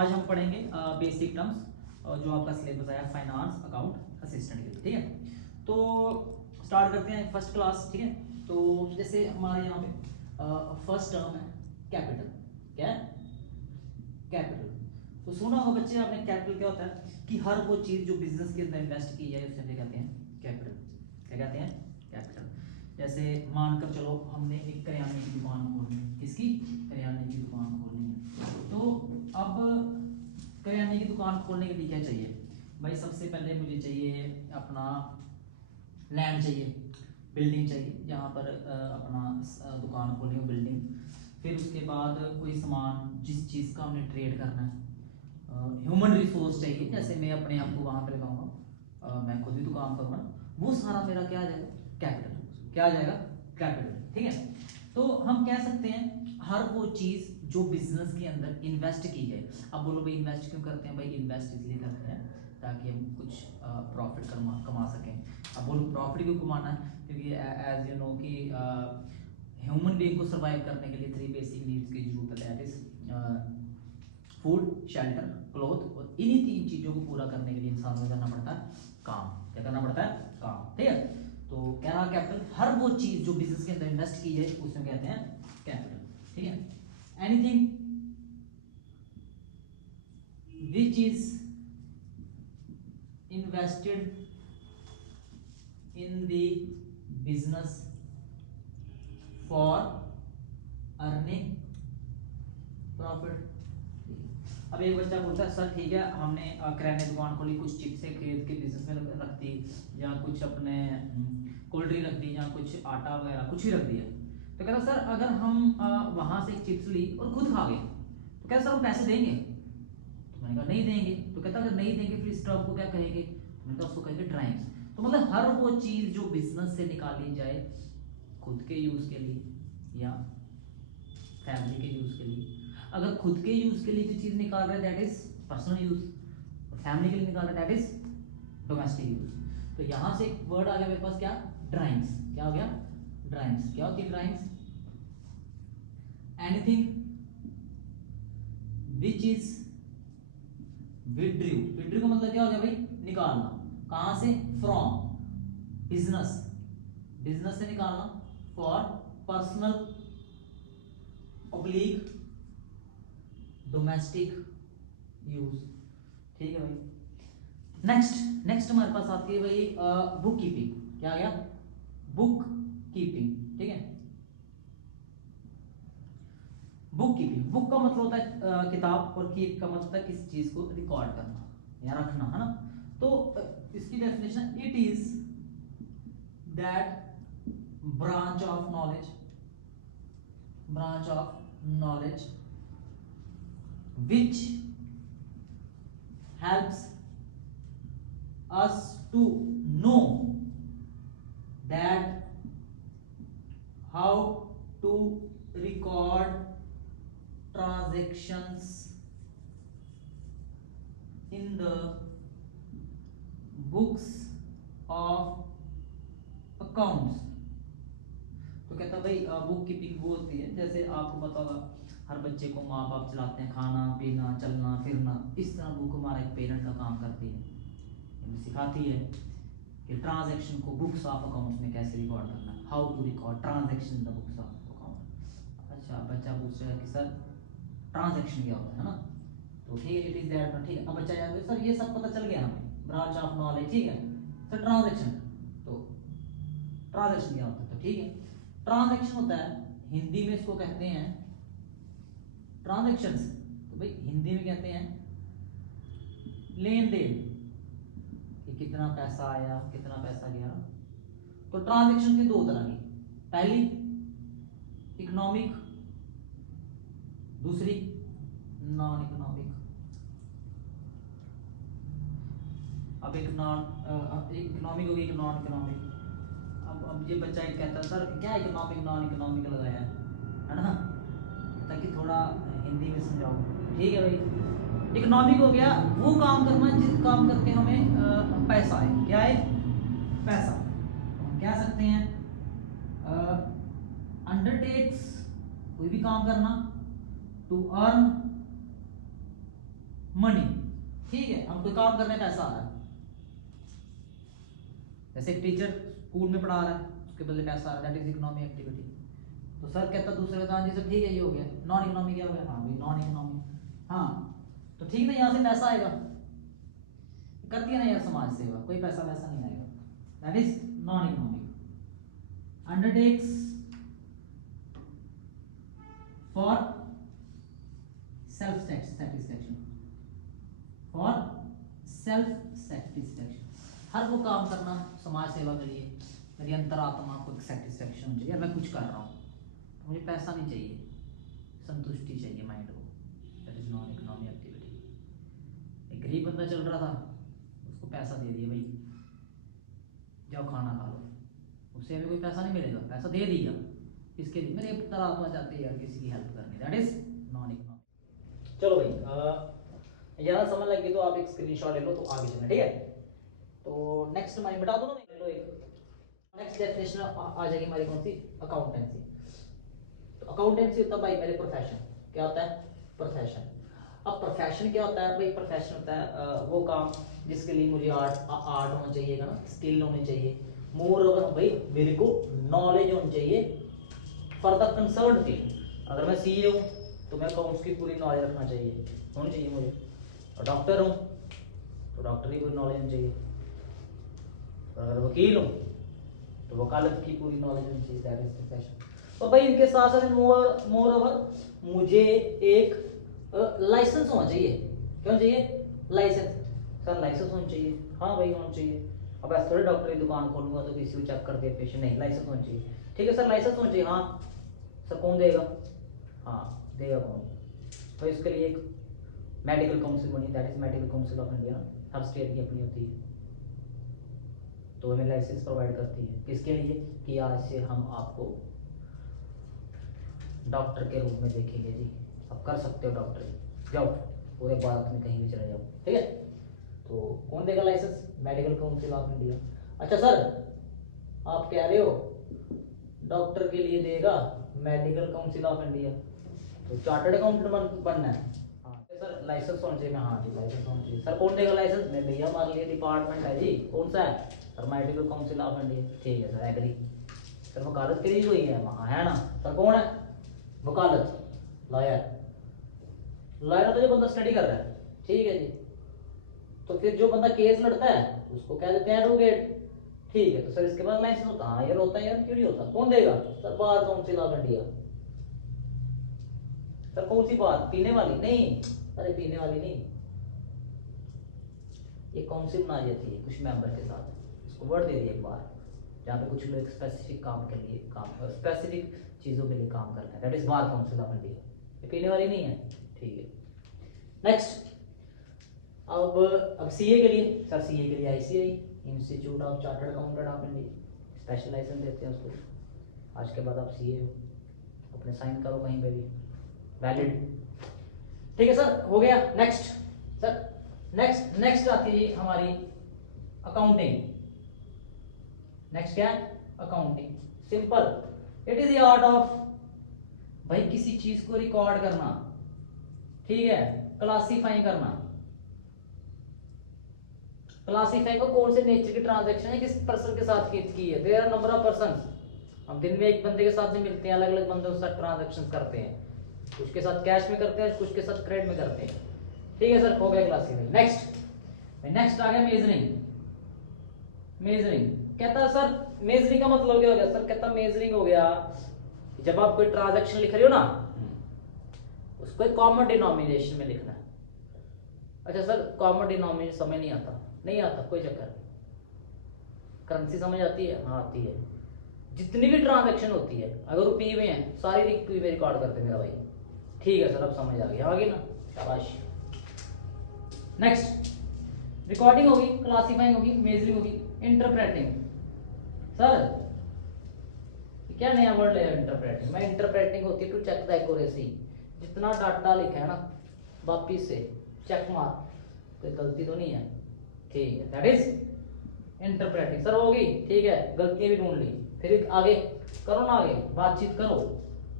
आज हम पढ़ेंगे बेसिक टर्म्स जो आपका सिलेबस आया फाइनेंस अकाउंट असिस्टेंट के लिए, ठीक है। तो स्टार्ट करते हैं फर्स्ट क्लास, ठीक है। तो जैसे हमारे यहाँ पे फर्स्ट टर्म है कैपिटल। क्या है? कैपिटल। तो सुना होगा बच्चे आपने, कैपिटल क्या होता है कि हर वो चीज जो बिजनेस के अंदर इन्वेस्ट की जाए उसे हम क्या कहते हैं? कैपिटल। क्या कहते हैं? कैपिटल। जैसे मानकर चलो हमने एक करियाने की दुकान खोलनी है। किसकी? करियाने की दुकान खोलनी है। तो अब करियाने की दुकान खोलने के लिए क्या चाहिए भाई? सबसे पहले मुझे चाहिए अपना लैंड चाहिए, बिल्डिंग चाहिए जहाँ पर अपना दुकान खोलनी हो, बिल्डिंग। फिर उसके बाद कोई सामान जिस चीज़ का हमने ट्रेड करना है, ह्यूमन रिसोर्स चाहिए, जैसे मैं अपने आप को वहाँ पे लगाऊंगा, मैं खुद भी तो काम करूँगा, वो सारा मेरा क्या आ जाएगा? कैपिटल। क्या आ जाएगा? कैपिटल, ठीक है। तो हम कह सकते हैं हर वो चीज़ जो बिजनेस के अंदर इन्वेस्ट की जाए। अब बोलो भाई इन्वेस्ट क्यों करते हैं? भाई इन्वेस्ट इसलिए करते हैं ताकि हम कुछ प्रॉफिट कमा सकें। अब बोलो प्रॉफिट क्यों कमाना है? क्योंकि एज यू नो कि ह्यूमन बीइंग को सर्वाइव करने के लिए 3 बेसिक नीड्स की जरूरत है, that is food, shelter, cloth. और इन्हीं 3 चीजों को पूरा करने के लिए इंसान को करना पड़ता है काम। क्या करना पड़ता है? काम, ठीक है। तो क्या रहा? कैपिटल। हर वो चीज जो बिजनेस के अंदर इन्वेस्ट की जाए उसमें कहते हैं कैपिटल, ठीक है। Anything which is invested in the business for earning profit। अब एक बच्चा बोलता है सर ठीक है हमने किराने दुकान खोली, कुछ चिप्सें खरीद के बिजनेस में रख दी, या कुछ अपने कोल्ड ड्रिंक रख दी, या कुछ आटा वगैरह कुछ ही रख दिया। तो कहता सर अगर हम वहां से एक चिप्स ली और खुद खा गए तो कहता सर हम पैसे देंगे? तो मैंने कहा नहीं देंगे। तो कहता अगर नहीं देंगे फिर स्टॉक को क्या कहेंगे? मैंने कहा उसको कहेंगे ड्राइंग्स। तो मतलब हर वो चीज जो बिजनेस से निकाली जाए खुद के यूज के लिए या फैमिली के यूज के लिए। अगर खुद के यूज के लिए जो चीज निकाल रहे हैं दैट इज पर्सनल यूज, और फैमिली के लिए निकाल रहे हैं दैट इज डोमेस्टिक यूज। तो यहां से एक वर्ड आ गया मेरे पास, क्या? ड्राइंग्स। क्या हो गया? ड्राइंग्स। क्या होती है drawings? Anything which is withdrew. Withdrew का मतलब क्या हो गया भाई? निकालना। कहां से? फ्रॉम बिजनेस, बिजनेस से निकालना। For personal oblique domestic use, ठीक है भाई। नेक्स्ट नेक्स्ट हमारे पास आती है भाई बुक कीपिंग। क्या आ गया? बुक कीपिंग, ठीक है। बुक कीपिंग, बुक का मतलब होता है किताब, और कीप का मतलब होता है किसी चीज को रिकॉर्ड करना या रखना, है ना। तो इसकी definition it is that branch of knowledge, branch of knowledge which helps us to know that how to record transactions in the books of accounts। तो कहता भाई बुक कीपिंग वो होती है, जैसे आपको पता होगा हर बच्चे को माँ बाप चलाते हैं, खाना पीना चलना फिरना, इस तरह बुक हमारा एक पेरेंट का काम करती है, सिखाती है कि ट्रांजैक्शन को बुक्स ऑफ अकाउंट्स में कैसे रिकॉर्ड करना, how to record transaction in the books of account. अच्छा बच्चा पूछ रहा है कि सर ट्रांजैक्शन क्या होता है ना। तो ठीक है, इट इज दैट, ठीक है। अब बच्चा याद सर ये सब पता चल गया हमें, ब्रांच ऑफ नॉलेज, ठीक है सर। ट्रांजैक्शन, तो ट्रांजैक्शन क्या होता है? तो ठीक है, ट्रांजैक्शन होता है हिंदी में इसको कहते हैं ट्रांजैक्शंस। तो भाई हिंदी में कहते हैं लेन देन, कि कितना पैसा आया कितना पैसा गया। तो ट्रांजैक्शन के 2 तरह की, पहली इकोनॉमिक, दूसरी नॉन इकोनॉमिक। अब एक इकोनॉमिक होगी, एक नॉन इकोनॉमिक। अब ये बच्चा एक कहता है सर क्या इकोनॉमिक नॉन इकोनॉमिक लगाया है ना, ताकि थोड़ा हिंदी में समझाओ। ठीक है भाई, इकोनॉमिक हो गया वो काम करना जिस काम करके हमें पैसा है। क्या है? पैसा। हम कह सकते हैं अंडरटेक्स, कोई भी काम करना, टू अर्न मनी, ठीक है, हम कोई काम करने पैसा आ रहा है, जैसे एक टीचर स्कूल में पढ़ा रहा है, उसके बदले पैसा आ रहा है, दैट इज इकोनॉमिक एक्टिविटी। तो सर कहता दूसरे कहता जी सर ठीक है ये हो गया, नॉन इकोनॉमिक क्या हो गया, हाँ भाई नॉन इकोनॉमिक, हाँ तो ठीक है, यहाँ से पैसा आएगा, कर दिया ना यार समाज सेवा, कोई पैसा वैसा नहीं आएगा, that is non economic. Undertakes for self satisfaction, for self satisfaction, हर वो काम करना समाज सेवा के लिए, मेरी अंतरात्मा को एक सेटिस्फैक्शन चाहिए, मैं कुछ कर रहा हूँ, मुझे पैसा नहीं चाहिए, संतुष्टि चाहिए माइंड को, that is non economic activity. एक गरीब बंदा चल रहा था, उसको पैसा दे दिया, भाई जाओ खाना खा लो, उससे हमें कोई पैसा नहीं मिलेगा, पैसा दे दिया, इसके लिए मेरे अंतरात्मा चाहती है यार किसी की हेल्प करनी, दैट इज नॉन इकोनॉमिक। चलो भाई ज़्यादा समय लग गई तो आप एक स्क्रीनशॉट ले लो तो आगे चलना, ठीक है। तो नेक्स्ट हमारी बता दो ना, नेक्स्ट डेफिनेशन आ जाएगी हमारी कौन सी, अकाउंटेंसी। तो अकाउंटेंसी होता है भाई मेरे प्रोफेशन, क्या होता है, प्रोफेशन। अब प्रोफेशन क्या होता है भाई, प्रोफेशन होता है वो काम जिसके लिए मुझे आर्ट होना चाहिए ना, स्किल होनी चाहिए, मोर ओवर भाई मेरे को नॉलेज होनी चाहिए फॉर द कंसर्न फील्ड। अगर मैं सीए हूँ तो मैं अकाउंट्स की पूरी नॉलेज रखना चाहिए, होनी चाहिए मुझे, और डॉक्टर हूँ तो डॉक्टर की पूरी नॉलेज होनी चाहिए, और अगर वकील हूँ तो वकालत की पूरी नॉलेज होनी चाहिए, दैट इज प्रोफेशन। तो भाई इनके साथ साथ मोर ओवर मुझे एक लाइसेंस होना चाहिए, क्यों चाहिए लाइसेंस, सर लाइसेंस होना चाहिए, हाँ भाई होना चाहिए। अब ऐसे थोड़े डॉक्टर की दुकान खोलूंगा तो किसी को चेक कर दिया पेशेंट, नहीं, लाइसेंस होना चाहिए, ठीक है सर लाइसेंस होना चाहिए, हाँ सर कौन देगा, हाँ देगा कौन, तो इसके लिए एक मेडिकल काउंसिल बनी, that is medical Council of India, her state की अपनी होती है, तो हमें लाइसेंस प्रोवाइड करती है, किसके लिए कि आज से हम आपको डॉक्टर के रूप में देखेंगे जी, अब कर सकते हो डॉक्टर, जाओ पूरे भारत में कहीं भी चले जाओ, ठीक है। तो कौन देगा licence, Medical Council of India. अच्छा सर आप कह रहे हो डॉक्टर के लिए देगा मेडिकल काउंसिल ऑफ इंडिया, तो चार्टर्ड अकाउंटेंट बनना है, हाँ सर लाइसेंस होना चाहिए, हाँ जी लाइसेंस होना चाहिए, सर कौन देगा लाइसेंस, मैं भैया हमारे लिए डिपार्टमेंट है जी, कौन सा है sir, medical Council of India, ठीक है सर एग्री। सर वकालत के लिए कोई है वहाँ है ना, सर कौन है वकालत, लॉयर, लॉयर तो जो बंदा स्टडी कर रहा है, ठीक है जी। तो फिर जो बंदा केस लड़ता है उसको क्या देते हैं एडवोकेट, ठीक है। तो सर इसके बाद लाइसेंस होता, हाँ यार होता है यार, क्यों नहीं होता, कौन देगा sir, bar council of India. Sir कौन सी बात, पीने वाली नहीं, अरे पीने वाली नहीं, ये काउंसिल बनाई जाती है कुछ मेंबर के साथ, इसको वर्ड दे दिया एक बार, जहाँ पे कुछ लोग स्पेसिफिक काम के लिए स्पेसिफिक चीज़ों के लिए काम करते हैं, that is bar council of India, ये पीने वाली नहीं है, ठीक है। नेक्स्ट अब सीए के लिए, सर सीए के लिए ICI Institute of Chartered Accountant of India special licence देते हैं उसको, आज के बाद आप सीए हो, अपने साइन करो कहीं पे भी, वैलिड, ठीक है सर हो गया। नेक्स्ट सर नेक्स्ट आती है हमारी अकाउंटिंग, नेक्स्ट क्या है accounting, simple, it is the art of भाई किसी चीज को रिकॉर्ड करना, ठीक है, क्लासीफाई करना, क्लासीफाई को कौन से नेचर की ट्रांजैक्शन है, किस पर्सन के साथ की है, there are number of person, हम दिन में एक बंदे के साथ नहीं मिलते हैं, अलग अलग बंदों के साथ ट्रांजैक्शन करते हैं, कुछ के साथ कैश में करते हैं, कुछ के साथ क्रेडिट में करते हैं, ठीक है सर हो गया क्लासीफाई। नेक्स्ट आ गया मेजरिंग, मेजरिंग कहता है सर मेजरिंग का मतलब क्या हो गया, सर कहता मेजरिंग हो गया जब आप कोई ट्रांजैक्शन लिख रहे हो ना उसको एक कॉमन डिनोमिनेशन में लिखना है। अच्छा सर कॉमन डिनोमिनेशन समझ नहीं आता, नहीं आता कोई चक्कर नहीं, करेंसी समझ आती है, हाँ आती है, जितनी भी ट्रांजैक्शन होती है अगर रुपये में है सारी रुपये में रिकॉर्ड करते मेरा भाई, ठीक है सर अब समझ आ गया, आगे ना शाबाश। नेक्स्ट रिकॉर्डिंग होगी, क्लासीफाइंग होगी, मेजरिंग होगी, इंटरप्रेटिंग, सर क्या नया वर्ड है इंटरप्रेटिंग, मैं इंटरप्रेटिंग होती है टू चेक द एक्यूरेसी, जितना डाटा लिखा है ना वापिस से चेक मार, कोई गलती तो नहीं है, ठीक है, दैट इज इंटरप्रेटिंग। सर होगी, ठीक है, गलतियां भी ढूंढ ली, फिर आगे करो ना, आगे बातचीत करो,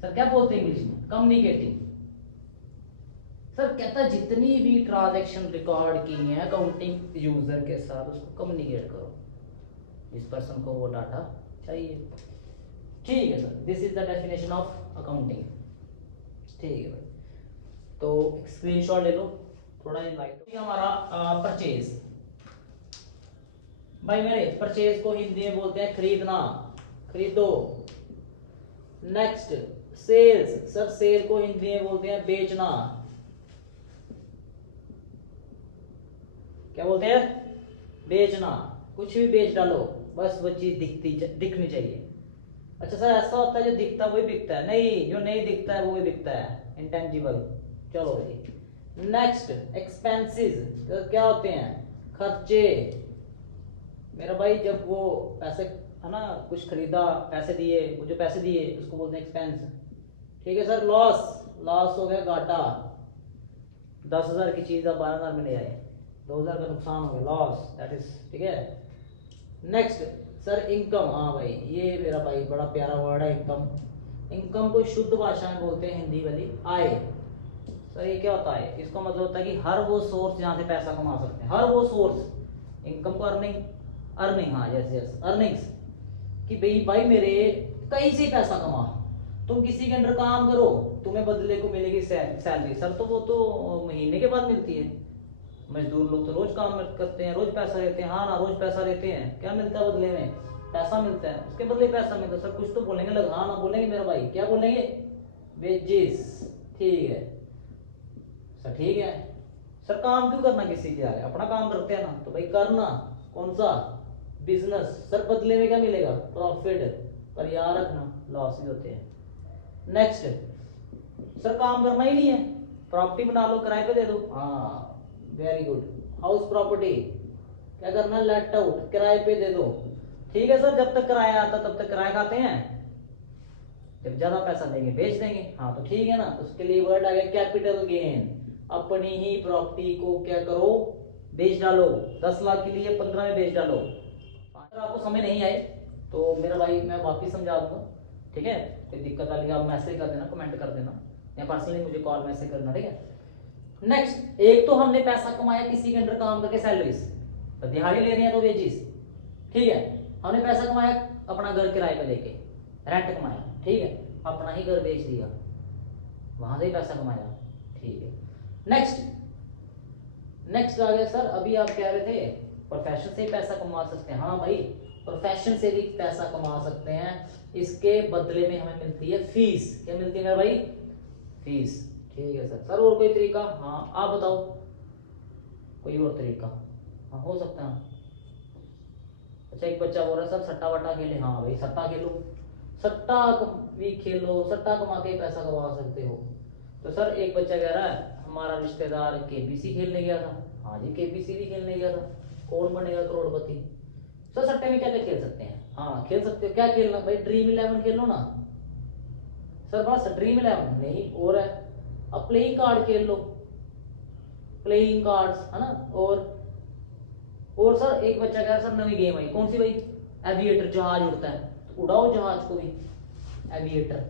सर क्या बोलते हैं इंग्लिश में, कम्युनिकेटिंग, सर कहता जितनी भी ट्रांजैक्शन रिकॉर्ड की हैं अकाउंटिंग यूजर के साथ उसको कम्युनिकेट करो, जिस पर्सन को वो डाटा चाहिए। ठीक है sir, this is the definition of accounting. ठीक है भाई, तो स्क्रीनशॉट ले लो, थोड़ा लाइट। हमारा परचेज, भाई मेरे परचेज को हिंदी में बोलते हैं खरीदना, खरीदो। नेक्स्ट सेल्स, सर सेल को हिंदी में बोलते हैं बेचना, क्या बोलते हैं, बेचना। कुछ भी बेच डालो, बस वो चीज दिखनी चाहिए। अच्छा सर ऐसा होता है जो दिखता है वही बिकता है? नहीं, जो नहीं दिखता है वो भी बिकता है, इंटेंजिबल। चलो जी, नेक्स्ट एक्सपेंसेस, तो क्या होते हैं, खर्चे। मेरा भाई जब वो पैसे है ना, कुछ खरीदा, पैसे दिए, वो जो पैसे दिए उसको बोलते हैं एक्सपेंस। ठीक है सर, लॉस, लॉस हो गया घाटा, 10,000 की चीज आप 12,000 में ले आए, 2,000 का नुकसान हो गया, लॉस, दैट इज। ठीक है, नेक्स्ट सर इनकम। हाँ भाई ये मेरा भाई बड़ा प्यारा वर्ड है इनकम। इनकम को शुद्ध भाषा में बोलते हैं हिंदी वाली आय। सर ये क्या होता है, इसका मतलब होता है कि हर वो सोर्स जहाँ से पैसा कमा सकते हैं, हर वो सोर्स। इनकम को अर्निंग, अर्निंग, हाँ यस यस अर्निंग्स, कि भाई मेरे कहीं से पैसा कमा, तुम किसी के अंडर काम करो, तुम्हें बदले को मिलेगी सैलरी। सर तो वो तो महीने के बाद मिलती है, मजदूर लोग तो रोज काम करते हैं, रोज पैसा लेते हैं। हाँ ना, रोज पैसा लेते हैं, क्या मिलता है बदले में, पैसा मिलता है, उसके बदले पैसा मिलता है। सर कुछ तो बोलेंगे लग, हाँ ना बोलेंगे मेरा भाई, क्या बोलेंगे, वेजेस। ठीक है सर, ठीक है सर, काम क्यों करना किसी के आगे, अपना काम करते हैं ना, तो भाई करना, कौन सा, बिजनेस। सर बदले में क्या मिलेगा, प्रॉफिट, पर याद रखना लॉस भी होते हैं। नेक्स्ट सर काम करना ही नहीं है, प्रॉपर्टी बना लो, किराए पे दे दो। हाँ वेरी गुड, हाउस प्रॉपर्टी, क्या करना, लेट आउट, किराए पे दे दो। ठीक है सर, जब तक किराया आता तब तक किराया खाते हैं, जब ज्यादा पैसा देंगे बेच देंगे। हाँ तो ठीक है ना, तो उसके लिए वर्ड आ गया कैपिटल गेन। अपनी ही प्रॉपर्टी को क्या करो, बेच डालो, 10 लाख के लिए 15 में बेच डालो। अगर आपको समझ नहीं आए तो मेरा भाई मैं वापिस समझा दूंगा। ठीक है, कोई दिक्कत आ रही है आप मैसेज कर देना, कमेंट कर देना, या पर्सनली मुझे कॉल मैसेज करना। ठीक है, नेक्स्ट एक तो हमने पैसा कमाया किसी के अंडर काम करके, सैलरीज, तो दिहाड़ी ले रहे हैं तो वेजिस। ठीक है, हमने पैसा कमाया अपना घर किराए पे लेके, रेंट कमाया, ठीक है, अपना ही घर बेच दिया, वहां से ही पैसा कमाया। ठीक है, नेक्स्ट नेक्स्ट आ गया सर, अभी आप कह रहे थे प्रोफेशन से ही पैसा कमा सकते हैं। हाँ भाई, प्रोफेशन से भी पैसा कमा सकते हैं, इसके बदले में हमें मिलती है फीस। क्या मिलती है मेरा भाई, फीस। ठीक है सर, और कोई तरीका, हाँ आप बताओ कोई और तरीका, हाँ हो सकता है। अच्छा एक बच्चा बोल रहा है सर सट्टा वट्टा खेले, हाँ भाई सट्टा खेलो, सट्टा भी खेलो, सट्टा कमा के पैसा कमा सकते हो। तो सर एक बच्चा कह रहा है हमारा रिश्तेदार केबीसी खेलने गया था, हाँ जी केबीसी भी खेलने गया था, कौन बनेगा करोड़पति। सर सट्टे में क्या क्या खेल सकते हैं, हाँ खेल सकते हो, क्या खेलना भाई, ड्रीम 11 खेलो ना। सर बस ड्रीम 11 नहीं, और है, अब प्लेइंग कार्ड खेल लो, प्लेइंग कार्ड्स है ना। और सर एक बच्चा कह रहा है सर नई गेम आई, कौन सी भाई, एविएटर, जहाज उड़ता है, तो उड़ाओ जहाज को भी, एविएटर।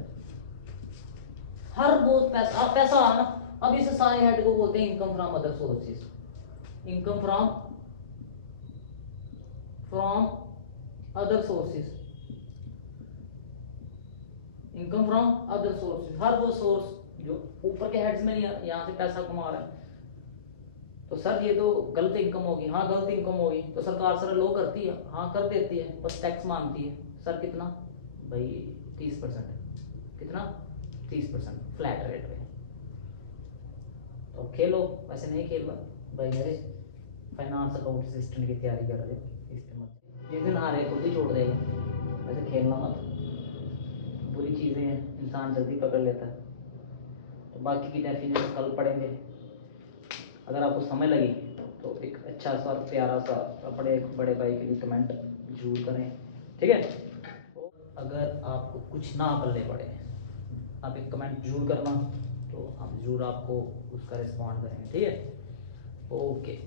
हर बहुत पैसा, अब पैसा आना, अब इस सारे हेड को बोलते हैं income from other sources. Income from other sources, income from other sources, हर वो सोर्स जो ऊपर के हेड्स में यहाँ से पैसा कमा रहा है। तो सर ये तो गलत इनकम होगी, हाँ गलत इनकम होगी, तो सरकार सर लो करती है, हाँ कर देती है, बस टैक्स मांगती है। सर कितना भाई, 30%, कितना 30% फ्लैट रेट पे। तो खेलो, वैसे नहीं खेल भाई मेरे, फाइनेंस अकाउंट असिस्टेंट की तैयारी कर रहे हो, इस पे मत, जिस दिन हारे खुद ही छोड़ देगा, वैसे खेलना मत, बुरी चीज़ें हैं, इंसान जल्दी पकड़ लेता है। तो बाकी की डेफिनेशन कल पढ़ेंगे। अगर आपको समझ लगी तो एक अच्छा सा प्यारा सा अपने एक बड़े भाई के लिए कमेंट जरूर करें। ठीक है, अगर आपको कुछ ना पल्ले पड़े आप एक कमेंट जरूर करना, तो हम जरूर आपको उसका रिस्पॉन्ड करेंगे। ठीक है, ओके।